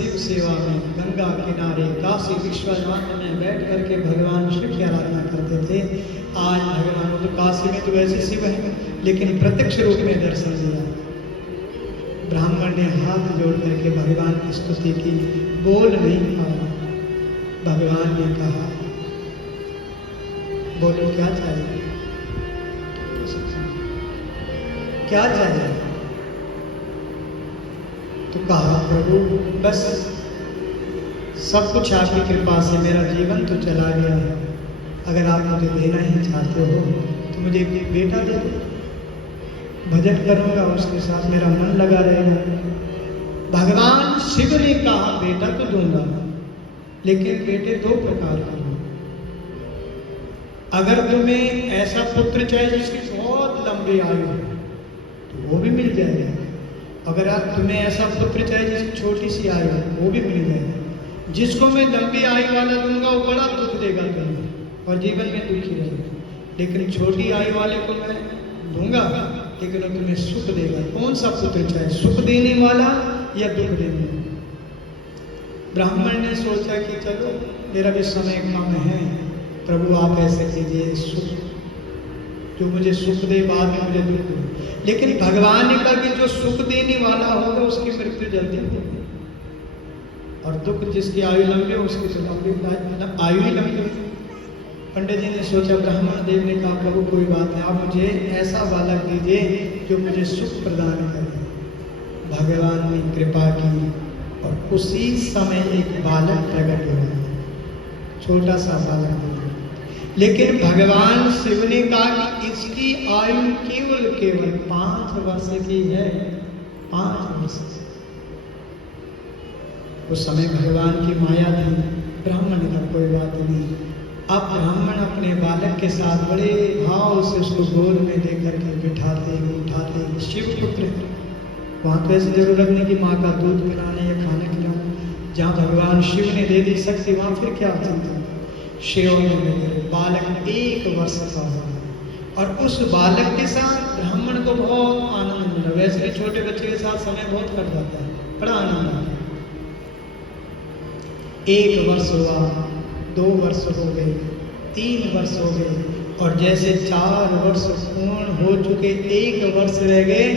शिव सेवा में गंगा किनारे काशी विश्वनाथ में बैठ करके भगवान शिव की आराधना करते थे। आज भगवान तो काशी में तो वैसे शिव है, लेकिन प्रत्यक्ष रूप में दर्शन दिया। ब्राह्मण ने हाथ जोड़ करके भगवान की स्तुति की, बोल नहीं पाया। भगवान ने कहा, बोलो क्या चाहिए, क्या चाहिए? तो कहा, प्रभु बस सब कुछ आपकी कृपा से, मेरा जीवन तो चला गया है, अगर आप मुझे देना ही चाहते हो तो मुझे एक बेटा दे दो, भजन करूंगा, उसके साथ मेरा मन लगा रहेगा। भगवान शिव ने कहा, बेटा तो दूंगा, लेकिन बेटे दो प्रकार के हो। अगर तुम्हें ऐसा पुत्र चाहिए जिसकी बहुत लंबी आयु है तो वो भी मिल जाएगा। अगर तुम्हें ऐसा पुत्र चाहिए जिसकी छोटी सी आयु है, वो भी मिल जाएगा। जिसको मैं लंबी आयु वाला दूंगा वो बड़ा दुख देगा तुम्हें और जीवन में दुखी रहेगा, लेकिन छोटी आयु वाले को मैं दूंगा लेकिन वो तुम्हें सुख देगा। कौन सा पुत्र चाहिए, सुख देने वाला या दुख देने वाला? ब्राह्मण ने सोचा कि चलो मेरा भी समय कम है, प्रभु आप ऐसे कीजिए, सुख जो मुझे सुख दे, बाद में मुझे दुख दे। लेकिन भगवान ने कहा कि जो सुख देने वाला होगा उसकी मृत्यु जल्दी होगी, और दुख जिसकी आयु लंबी हो उसकी तो लंबी आयु ही लंबी होगी। पंडित जी ने सोचा, ब्राह्मण देव ने कहा, प्रभु कोई बात नहीं, आप मुझे ऐसा बालक दीजिए जो मुझे सुख प्रदान करे। भगवान ने कृपा की और उसी समय एक बालक प्रकट हुआ, छोटा सा बालक। लेकिन भगवान शिव ने कहा कि इसकी आयु केवल 5 वर्ष की है, 5 वर्ष। उस समय भगवान की माया थी। ब्राह्मण ने कहा कोई बात नहीं। अब ब्राह्मण अपने बालक के साथ बड़े भाव से उसको गोद में लेकर के बिठाते उठाते, शिव पुत्र वहाँ तो ऐसी जरूरत नहीं कि माँ का दूध पिलाने या खाना खिलाना, जहाँ भगवान शिव ने दे दी शक्ति वहाँ फिर क्या चिंता। शिव में बालक 1 वर्ष का हुआ और उस बालक के साथ ब्राह्मण को बहुत आनंद मिला। वैसे भी छोटे बच्चे के साथ समय बहुत कट जाता है, बड़ा आनंद आता है। 1 वर्ष हुआ, 2 वर्ष हो गए, 3 वर्ष हो गए, और जैसे 4 वर्ष पूर्ण हो चुके, 1 वर्ष रह गए।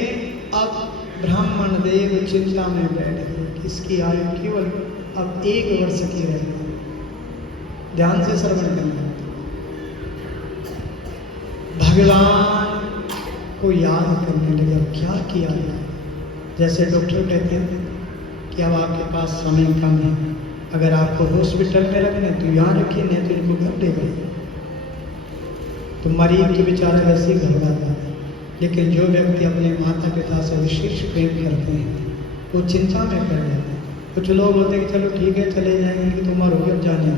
अब ब्राह्मण देव चिंता में बैठ गए, इसकी आयु केवल अब 1 वर्ष की रह गई। ध्यान से श्रवण करना। भगवान को याद करने लगे, क्या किया है। जैसे डॉक्टर कहते हैं कि अब आपके पास समय कम है, अगर आपको हॉस्पिटल में रखना है तो यहाँ रखिए, नहीं तो इनको घर ले गए। तो मरीज तो बेचारा वैसे ही घर जाता है, लेकिन जो व्यक्ति अपने माता पिता से विशेष प्रेम करते हैं वो चिंता में पड़ जाते हैं। कुछ लोग होते हैं कि चलो ठीक है चले जाएंगे, इनकी तो उम्र हो गई, अब जाने।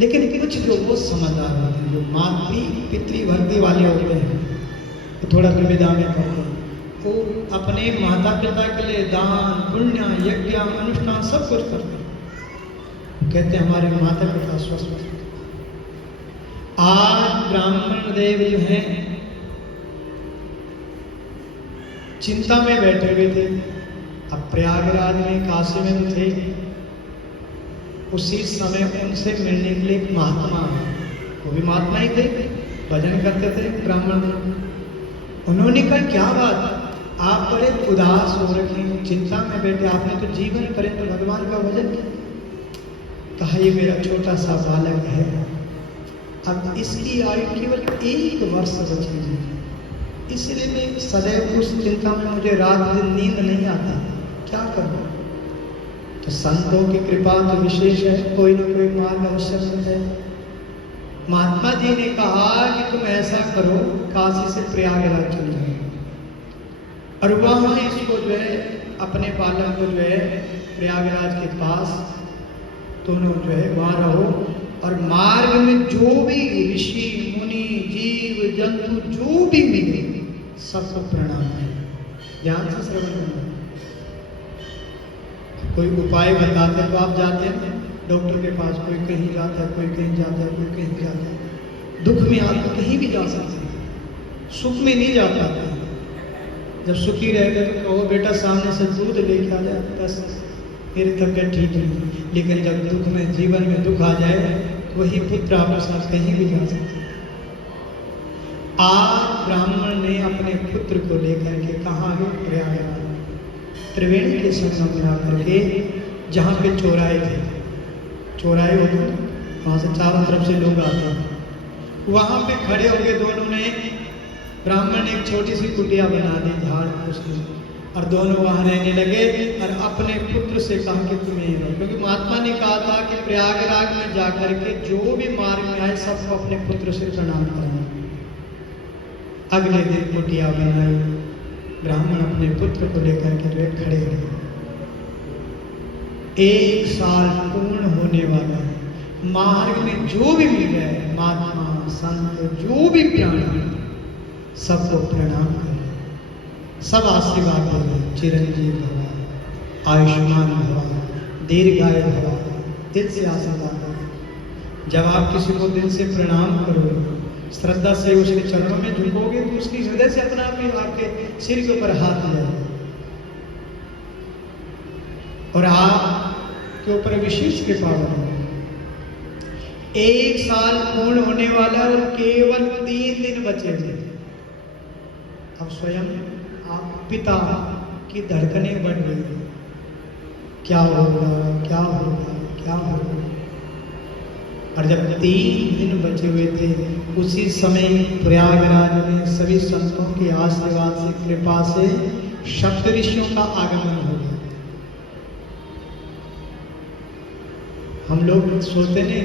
लेकिन कुछ जो वो समझदार होते हैं, जो मातृ पितृभक्ति वाले होते हैं, तो थोड़ा दुविधा में पड़ते हैं। वो अपने माता पिता के लिए दान पुण्य यज्ञ अनुष्ठान सब कुछ करते हैं, कहते हैं हमारे माता पिता स्वस्थ हो। आज ब्राह्मण देव जो हैं चिंता में बैठे हुए थे। अब प्रयागराज में काशी में तो थे, उसी समय उनसे मिलने के लिए महात्मा, वो भी महात्मा ही थे, भजन करते थे ब्राह्मण। उन्होंने कहा क्या बात, आप बड़े उदास हो रखे हैं, चिंता में बैठे, आपने तो जीवन पर्यंत भगवान का भजन किया। कहा ये मेरा छोटा सा बालक है, अब इसकी आयु केवल 1 वर्ष बची है, इसलिए मैं सदैव उस चिंता में, मुझे रात दिन नींद नहीं आता, क्या करूं। तो संतों की कृपा तो विशेष है, कोई ना कोई मार्ग अवश्य मिल जाए। महात्मा जी ने कहा कि तुम ऐसा करो, काशी से प्रयागराज चल जाओ और वहां इसको जो है अपने बालक को जो है प्रयागराज के पास दोनों जो है वहां रहो, और मार्ग में जो भी ऋषि मुनि जीव जंतु जो भी मिले सबको प्रणाम है। ध्यान से श्रवण करना। कोई उपाय बताते तो आप जाते हैं डॉक्टर के पास, कोई कहीं जाता है, कोई कहीं जाता है, कोई कहीं जाता है। दुख में आते कहीं भी जा सकते हैं, सुख में नहीं जा पाते। जब सुखी रह गए तो कहो बेटा सामने से दूध लेके आ जाए, बस मेरी तबीयत ठीक नहीं, लेकिन जब दुख में, जीवन में दुख आ जाए, वही पुत्र आपके साथ कहीं भी जा सकते। आज ब्राह्मण ने अपने पुत्र को लेकर के कहाँ गए? प्रयागराज, त्रिवेणी के संगम में आकर के, जहाँ पे चौराहे थे, चौराहे होते, वहाँ से चारों तरफ से लोग आते हैं, वहाँ पे खड़े हो गए दोनों ने। ब्राह्मण ने एक छोटी सी कुटिया बना दी झाड़ फूस की, और दोनों वहाँ रहने लगे और अपने पुत्र से कहा कि तुम यहीं रहो, क्योंकि महात्मा ने कहा था कि प्रयागराज में जाकर के जो भी मार्ग में आए सबको अपने पुत्र से प्रणाम करना। अगले दिन कुटिया बनाई, ब्राह्मण अपने पुत्र को लेकर के वे खड़े रहे। 1 साल पूर्ण होने वाला है। मार्ग में जो भी मिल गए, महात्मा, संत, जो भी प्राणी, सबको प्रणाम करें, सब आशीर्वाद दें, चिरंजीव भव, आयुष्मान भव, दीर्घायु भव, दिल से आशीर्वाद दें। जब आप किसी को दिल से प्रणाम करोगे, श्रद्धा से उसके चरणों में झुकोगे, तो उसकी हृदय से अपना भी आपके सिर के ऊपर हाथ जाएगा और आपके ऊपर विशेष कृपा होगी। 1 साल पूर्ण होने वाला और केवल 3 दिन बचे थे। अब स्वयं आप पिता की धड़कनें बढ़ गई, क्या होगा, क्या होगा, क्या होगा। और जब 3 दिन बचे हुए थे, उसी समय प्रयागराज में सभी संतों के आशीर्वाद से, कृपा से, सप्त ऋषियों का आगमन हो गया। हम लोग सोचते नहीं,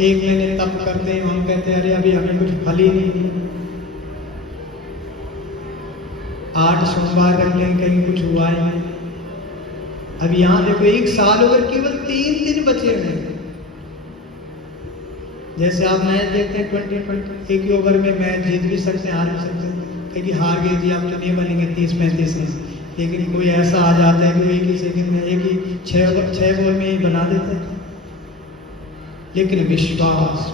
1 महीने तप करते हैं, हम कहते हैं अरे अभी हमें कुछ फल ही नहीं, 8 सोमवार रख लें, कहीं कुछ हुआ ही नहीं। अब यहाँ देखो 1 साल होकर केवल 3 दिन बचे हुए हैं। जैसे आप मैच देखते हैं 20 एक ही ओवर में मैच जीत भी सकते हैं, हार भी सकते हैं। कहीं हार गए जी, आप तो नहीं बनेंगे 30-35 में, लेकिन कोई ऐसा आ जाता है कि एक ही सेकंड में, एक ही 6 बॉल में ही बना देते हैं। लेकिन विश्वास,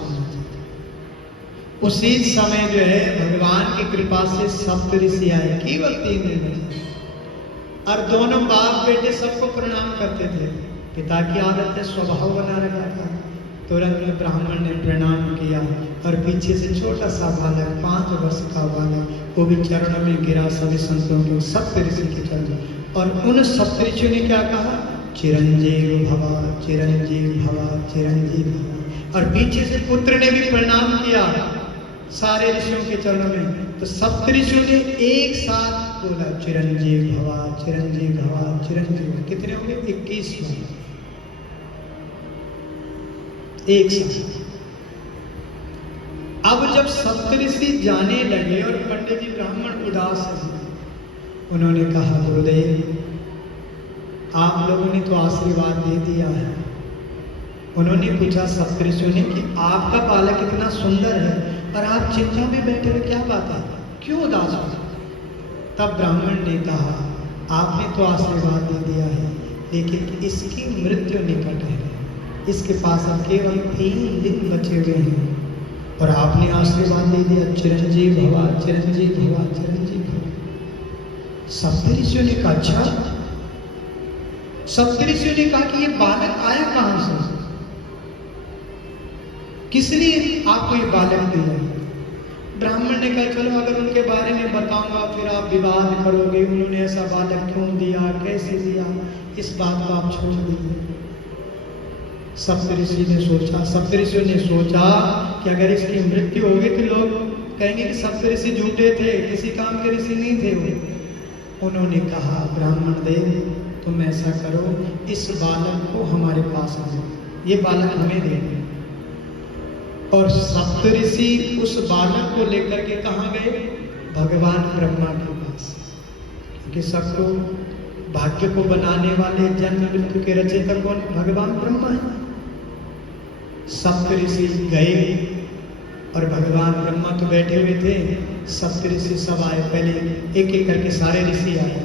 उसी समय जो है भगवान की कृपा से सप्त ऋषि आए, केवल 3 दिन में, और दोनों बाप बेटे सबको प्रणाम करते थे। पिता की आदत है, स्वभाव बना रखा था। तुरंत ब्राह्मण ने प्रणाम किया और पीछे से छोटा सा बालक, 5 वर्ष का बालक, वो भी चरणों में गिरा, सभी संतों के, सप्त ऋषि के चरण। और उन सप्त ऋषियों ने क्या कहा? चिरंजीव भवा, चिरंजीव भवा, चिरंजीव भवा। और पीछे से पुत्र ने भी प्रणाम किया सारे ऋषियों के चरणों में। तो सप्त ऋषियों ने एक साथ बोला, चिरंजीव भवा, चिरंजीव भवा, चिरंजीव। कितने होंगे? 21 बार एक साथ। अब जब सप्तऋषि जाने लगे और पंडित जी ब्राह्मण उदास हुए, उन्होंने कहा, गुरुदेव आप लोगों ने तो आशीर्वाद दे दिया है। उन्होंने पूछा सप्तऋषियों ने कि आपका बालक इतना सुंदर है और आप चिंता में बैठे हुए, क्या बात है, क्यों उदास हो? तब ब्राह्मण ने कहा, आपने तो आशीर्वाद दे दिया है, लेकिन इसकी मृत्यु निकट है, इसके पास अब केवल 3 दिन बचे हुए हैं और आपने आशीर्वाद दे दिया, चिरंजीव भवा, चिरंजीव भवा, चिरंजीव भवा। सप्तऋषियों ने कहा, अच्छा। सप्तऋषियों ने कहा कि ये बालक आया कहां से, किसने आपको ये बालक दिया? ब्राह्मण ने कहा, चलो अगर उनके बारे में बताऊंगा फिर आप विवाद करोगे, उन्होंने ऐसा बालक क्यों दिया, कैसे दिया, इस बात को आप छोड़ दीजिए। सप्तऋषि ने सोचा, सप्तऋषियों ने सोचा कि अगर इसकी मृत्यु होगी तो लोग कहेंगे कि सप्तऋषि झूठे थे, किसी काम के ऋषि नहीं थे वो। उन्होंने कहा, ब्राह्मण देव तुम ऐसा करो, इस बालक को हमारे पास आ जाओ, ये बालक हमें दे दो। और सप्तऋषि उस बालक को लेकर के कहाँ गए? भगवान ब्रह्मा के पास, क्योंकि सबको भाग्य को बनाने वाले, जन्म मृत्यु के रचयिता कौन? भगवान ब्रह्मा है। सप्तऋषि गए और भगवान ब्रह्मा तो बैठे हुए थे, सप्तऋषि सब आए, पहले एक एक करके सारे ऋषि आए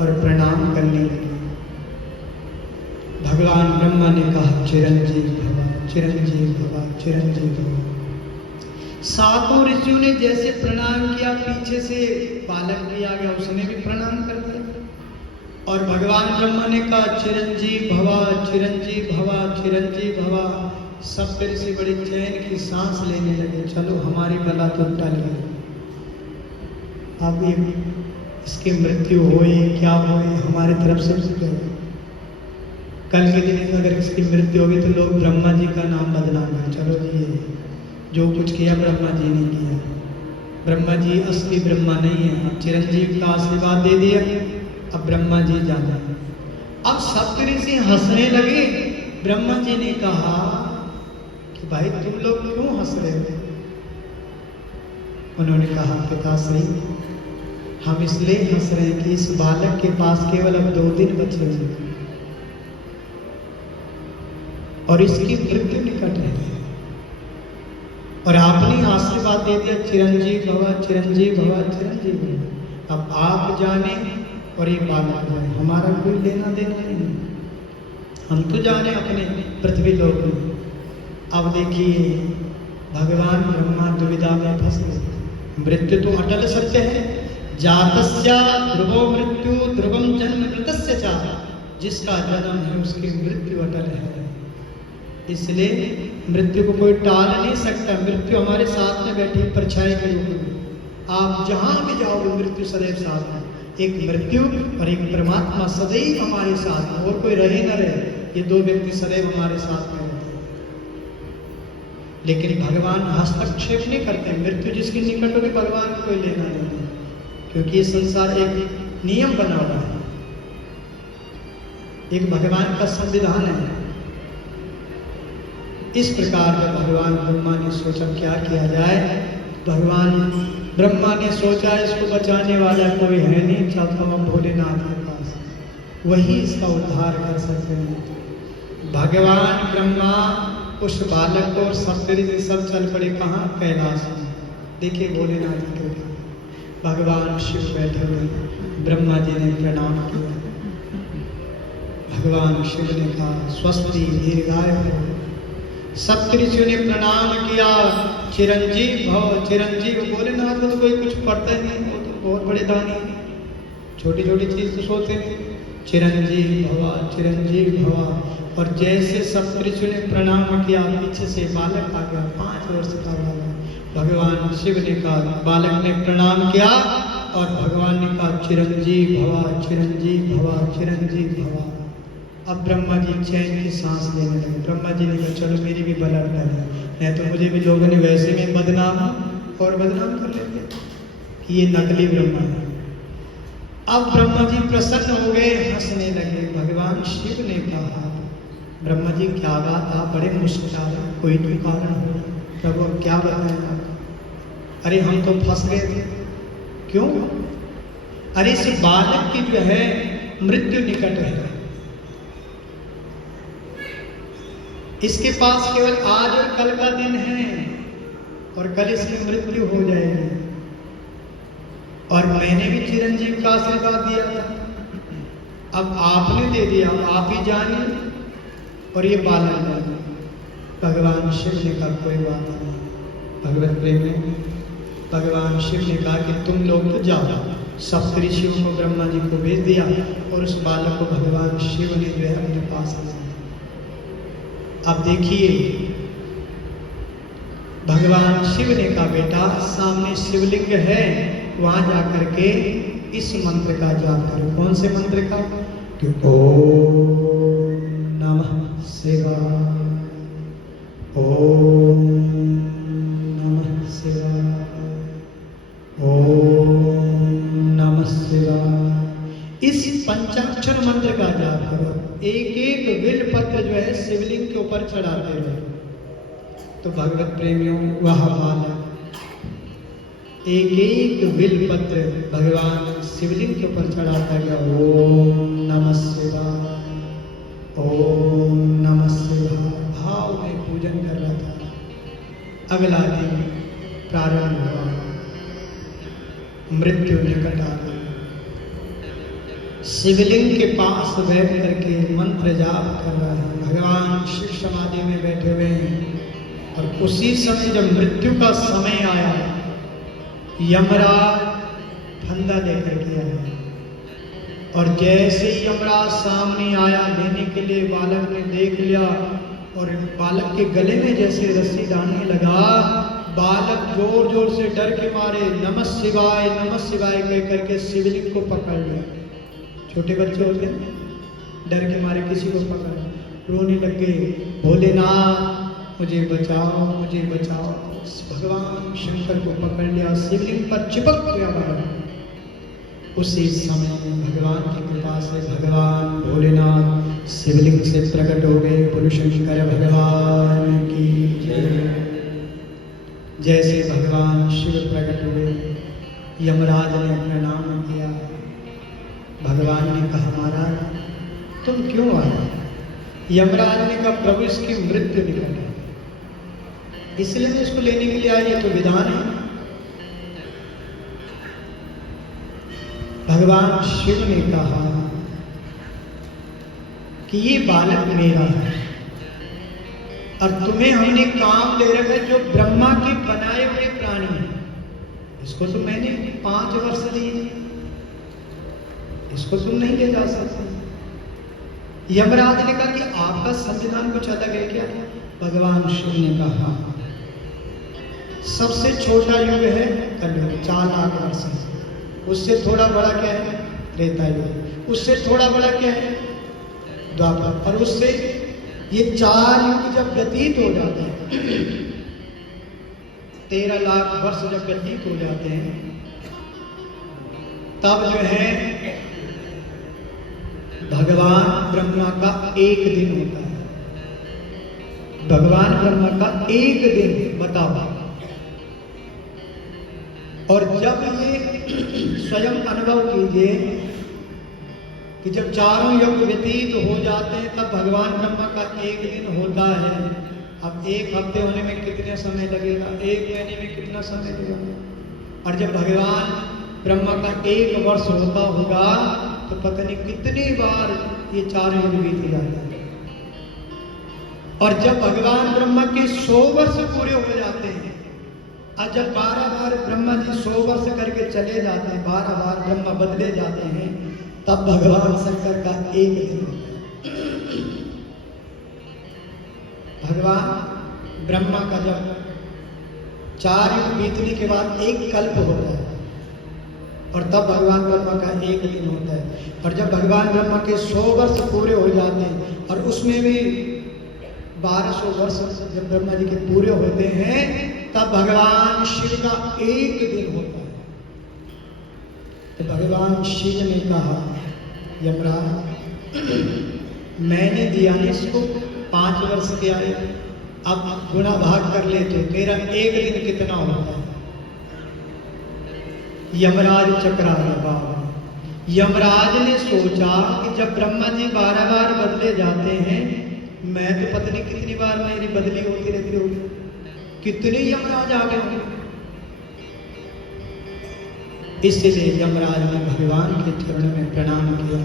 और प्रणाम करने लगे। भगवान ब्रह्मा ने कहा, चिरंजीव भवा, चिरंजीव भवा, चिरंजीव भवा। सातों ऋषियों ने जैसे प्रणाम किया, पीछे से बालक भी आ गया, उसने भी प्रणाम कर दिया। और भगवान ब्रह्मा ने कहा चिरंजीव भवा, चिरंजीव भवा, चिरंजीव भवा। सब ऋषि बड़ी चैन की सांस लेने लगे, चलो हमारी बला तो टल गई। अब ये इसकी मृत्यु होए क्या होए, हमारी तरफ से कल के दिन अगर इसकी मृत्यु होगी तो लोग ब्रह्मा जी का नाम बदनाम है। चलो जी, ये जो कुछ किया ब्रह्मा जी ने किया। ब्रह्मा जी असली ब्रह्मा नहीं है। अब चिरंजीव का आशीर्वाद दे दिया, अब ब्रह्मा जी जाना। अब सब ऋषि हंसने लगे। ब्रह्मा जी ने कहा कि भाई तुम लोग क्यों हंस रहे हो? उन्होंने कहा पिताश्री, हम इसलिए हंस रहे हैं कि इस बालक के पास केवल अब 2 दिन बचे हुए और इसकी मृत्यु निकट है, और आपने आशीर्वाद दे दिया चिरंजीव भवा, चिरंजीव भवा, चिरंजीव भवा। अब आप जाने और ये बालक जाने, हमारा कोई लेना देना नहीं। हम तो जाने अपने पृथ्वी लोक में। अब देखिए भगवान ब्रह्मा दुविधा में फंस गए। मृत्यु तो अटल सत्य है। जातस्य ध्रुवो मृत्यु ध्रुवम जन्म कृतस्य च, जिसका जन्म है उसकी मृत्यु अटल है। इसलिए मृत्यु को कोई टाल नहीं सकता। मृत्यु हमारे साथ में बैठी परछाई के रूप में। आप जहां भी जाओगे मृत्यु सदैव साथ में। एक मृत्यु और एक परमात्मा सदैव हमारे साथ में, और कोई रहे न रहे, ये 2 व्यक्ति सदैव हमारे साथ में रहते हैं। लेकिन भगवान हस्तक्षेप नहीं करते। मृत्यु जिसकी निकट होगी भगवान को कोई लेना नहीं, क्योंकि ये संसार एक नियम बना हुआ है, एक भगवान का संविधान है। इस प्रकार का भगवान ब्रह्मा ने सोचा क्या किया जाए। भगवान ब्रह्मा ने सोचा इसको बचाने वाला कोई है नहीं, चलता हम भोलेनाथ के पास, वही इसका उद्धार कर सकते हैं। भगवान ब्रह्मा उस बालक को सप्तऋषि सब चल पड़े कहाँ? कैलाश में। देखिए भोलेनाथ की कृपा। भगवान शिव बैठे हुए, ब्रह्मा जी ने प्रणाम किया। भगवान शिव ने कहा स्वस्ति दीर्घाय भव। सप्तऋषियों ने प्रणाम किया, चिरंजीव भव, चिरंजीव। भोलेनाथ को तो कोई कुछ पढ़ता ही नहीं, वो तो बहुत बड़े दानी, छोटी छोटी चीज तो सोते नहीं। चिरंजीव भवा, चिरंजीव भवा। और जैसे सप्तऋषियों ने प्रणाम किया, पीछे से बालक आ गया, 5 वर्ष का बालक। भगवान शिव ने कहा, बालक ने प्रणाम किया और भगवान ने कहा चिरंजीव भवा, चिरंजीव भवा, चिरंजीव भवा। अब ब्रह्मा जी चैन की सांस लेने लगे। ब्रह्मा जी ने कहा चलो मेरी भी बला उठा दी, नहीं तो मुझे भी लोगों ने वैसे में बदनाम और बदनाम कर लेते कि ये नकली ब्रह्मा है। अब ब्रह्मा जी प्रसन्न हो गए, हंसने लगे। भगवान शिव ने कहा ब्रह्मा जी क्या बात, आप बड़े मुस्कुरा रहे, कोई तो कारण हो। प्रभु अब क्या बताएं आप? अरे हम तो फंस गए थे। क्यों? अरे इस बालक की जो है मृत्यु निकट है, इसके पास केवल आज और कल का दिन है और कल इसकी मृत्यु हो जाएगी। और मैंने भी चिरंजीव का आशीर्वाद दिया था, अब आपने दे दिया, आप ही जानिए और ये बालक जाने। भगवान शिव ने कहा कोई बात नहीं। भगवत प्रेम में भगवान शिव ने कहा कि तुम लोग तो जाओ। सप्तऋषियों को ब्रह्मा जी को भेज दिया और उस बालक को भगवान शिव ने जो है अपने पास लिया। अब देखिए भगवान शिव ने कहा बेटा सामने शिवलिंग है, वहां जाकर के इस मंत्र का जाप करो। कौन से मंत्र का? कि ओम नमः शिवाय, ओम नमः शिवाय, ओम नमः शिवाय। इस पंचाक्षर मंत्र का जाप करो। एक एक बिल पत्र जो है शिवलिंग के ऊपर चढ़ाते रहो। तो भगवत प्रेमियों वह बालक एक एक बिल पत्र भगवान शिवलिंग के ऊपर चढ़ाता गया। ओम नमः शिवाय, ओम नमः शिवाय भाव में पूजन कर रहा था। अगला दिन प्रारंभ हुआ, मृत्यु निकट आ गई। शिवलिंग के पास बैठ करके मंत्र जाप कर रहा है। भगवान शिव समाधि में बैठे हुए हैं और उसी समय जब मृत्यु का समय आया, यमराज फंदा लेकर के आया और जैसे ही यमराज सामने आया लेने के लिए, बालक ने देख लिया और बालक के गले में जैसे रस्सी डालने लगा, बालक जोर जोर से डर के मारे नमः शिवाय कह करके शिवलिंग को पकड़ लिया। छोटे बच्चे होते हैं, डर के मारे किसी को पकड़ रोने लग गए, भोलेनाथ मुझे बचाओ मुझे बचाओ। भगवान शंकर को पकड़ लिया, शिवलिंग पर चिपक गया बालक। उसी समय भगवान की कृपा से भगवान भोलेनाथ शिवलिंग से प्रकट हो गए। बोलो शंकर भगवान की जय। जैसे भगवान शिव प्रकट हुए, यमराज ने प्रणाम किया। भगवान ने कहा महाराज तुम क्यों आए? यमराज ने कहा प्रभु इसकी मृत्यु निकल है, इसलिए मैं इसको लेने के लिए आया, ये तो विधान है। भगवान शिव ने कहा कि ये बालक मेरा है और तुम्हें हमने काम दे रखा है जो ब्रह्मा के बनाए हुए प्राणी है। इसको तो मैंने 5 वर्ष दिए, इसको तुम नहीं ले जा सकते। यमराज ने कहा कि आपका संविधान कुछ अलग है क्या? भगवान शिव ने कहा सबसे छोटा युग है कलयुग, 4 लाख वर्ष है। उससे थोड़ा बड़ा क्या है? त्रेता युग। उससे थोड़ा बड़ा क्या है? द्वापर। और उससे ये 4 युग जब व्यतीत हो जाते हैं, 13 लाख वर्ष जब व्यतीत हो जाते हैं, तब जो है भगवान ब्रह्मा का एक दिन होता है। भगवान ब्रह्मा का एक दिन बताओ। और जब ये स्वयं अनुभव कीजिए कि जब चारों युग व्यतीत हो जाते हैं तब भगवान ब्रह्मा का एक दिन होता है। अब 1 हफ्ते होने में कितने समय लगेगा? 1 महीने में कितना समय लगेगा? और जब भगवान ब्रह्मा का 1 वर्ष होता होगा तो पता नहीं कितनी बार ये 4 युग बीत जाते हैं। और जब भगवान ब्रह्मा के 100 वर्ष पूरे हो जाते हैं, और जब 12 बार ब्रह्मा जी 100 वर्ष करके चले जाते हैं, 12 बार ब्रह्मा बदले जाते हैं, तब भगवान शंकर का एक दिन होता है। भगवान ब्रह्मा का जब 4 युग बीतने के बाद एक कल्प होता है और तब भगवान ब्रह्मा का एक दिन होता है। और जब भगवान ब्रह्मा के 100 वर्ष पूरे हो जाते हैं और उसमें भी 1200 वर्ष जब ब्रह्मा जी के पूरे होते हैं, तब भगवान शिव का एक दिन होता है। तो भगवान शिव ने कहा यमराज मैंने दिया नहीं इसको 5 वर्ष के आए, अब गुना भाग कर ले तो तेरा एक दिन कितना होता है? यमराज चकरा लगा। यमराज ने सोचा कि जब ब्रह्मा जी 12 बार बदले जाते हैं, मैं तो पता नहीं कितनी बार मेरी बदली होती रहती होगी, कितने यमराज आ गए होंगे। इसलिए यमराज ने भगवान के चरणों में प्रणाम किया।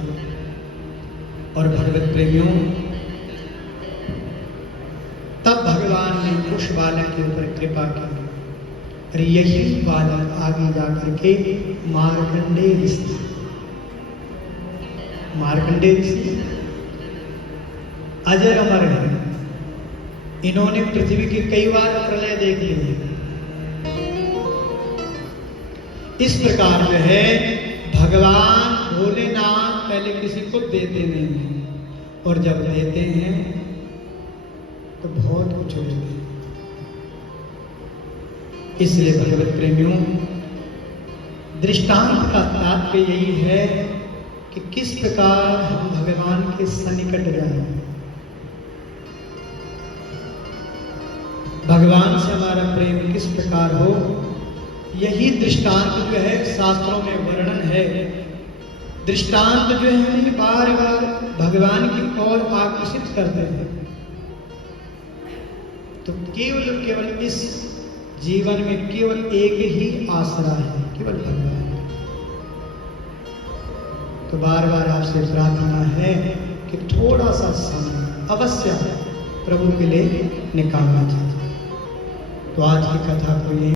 और भगवत प्रेमियों, तब भगवान ने उस बालक के ऊपर कृपा की और यही बालक आगे जाकर के मार्कंडेय ऋषि, मार्कंडेय ऋषि अजर अमर है। इन्होंने पृथ्वी की कई बार प्रलय देख ली। इस प्रकार जो है भगवान भोलेनाथ पहले किसी को देते नहीं हैं, और जब देते हैं तो बहुत कुछ देते हैं। इसलिए भगवत प्रेमियों, दृष्टांत का तात्पर्य यही है कि किस प्रकार हम भगवान के सन्निकट जाएं, भगवान से हमारा प्रेम किस प्रकार हो। यही दृष्टांत जो है शास्त्रों में वर्णन है। दृष्टांत जो है हमें बार बार भगवान की ओर आकर्षित करते हैं। तो केवल इस जीवन में केवल एक ही आसरा है, केवल भगवान। तो बार बार आपसे प्रार्थना है कि थोड़ा सा समय अवश्य प्रभु के लिए निकालना चाहिए। तो आज की कथा को यही